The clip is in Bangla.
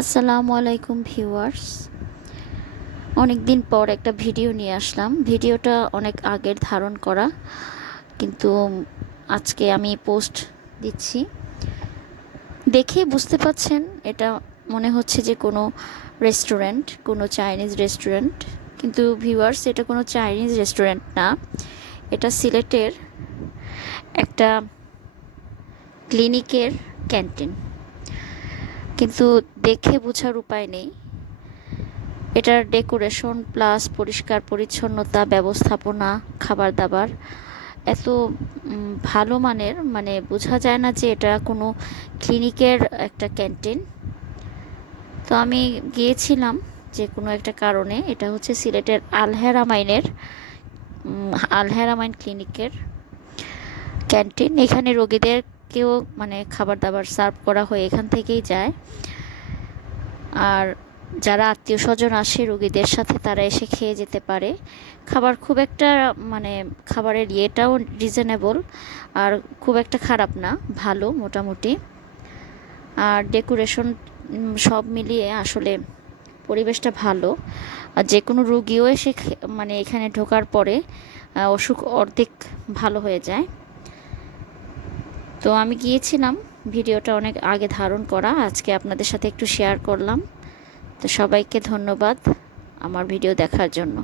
আসসালামু আলাইকুম ভিউয়ার্স। অনেক দিন পর একটা ভিডিও নিয়ে আসলাম। ভিডিওটা অনেক আগের ধারণ করা, কিন্তু আজকে আমি পোস্ট দিচ্ছি। দেখে বুঝতে পাচ্ছেন এটা মনে হচ্ছে যে কোনো রেস্টুরেন্ট, কোনো চাইনিজ রেস্টুরেন্ট, কিন্তু ভিউয়ার্স এটা কোনো চাইনিজ রেস্টুরেন্ট না। এটা সিলেটের একটা ক্লিনিকের ক্যান্টিন, কিন্তু দেখে বোঝার উপায় নেই। এটার ডেকোরেশন প্লাস পরিষ্কার পরিচ্ছন্নতা, ব্যবস্থাপনা, খাবার দাবার এত ভালো মানের, মানে বোঝা যায় না যে এটা কোনো ক্লিনিকের একটা ক্যান্টিন। তো আমি গিয়েছিলাম যে কোনো একটা কারণে। এটা হচ্ছে সিলেটের আলহেরামাইন ক্লিনিকের ক্যান্টিন। এখানে রোগীদেরকেও মানে খাবার দাবার সার্ভ করা হয়, এখান থেকেই যায়। আর যারা আত্মীয় স্বজন আসে রোগীদের সাথে, তারা এসে খেয়ে যেতে পারে। খাবার খুব একটা মানে খাবারের ইয়েটাও রিজনেবল, আর খুব একটা খারাপ না, ভালো মোটামুটি। আর ডেকোরেশন সব মিলিয়ে আসলে পরিবেশটা ভালো। আর যে কোনো রুগীও এসে মানে এখানে ঢোকার পরে অসুখ অর্ধেক ভালো হয়ে যায়। তো আমি গিয়েছিলাম, ভিডিওটা অনেক আগে ধারণ করা, আজকে আপনাদের সাথে একটু শেয়ার করলাম। তো সবাইকে ধন্যবাদ আমার ভিডিও দেখার জন্য।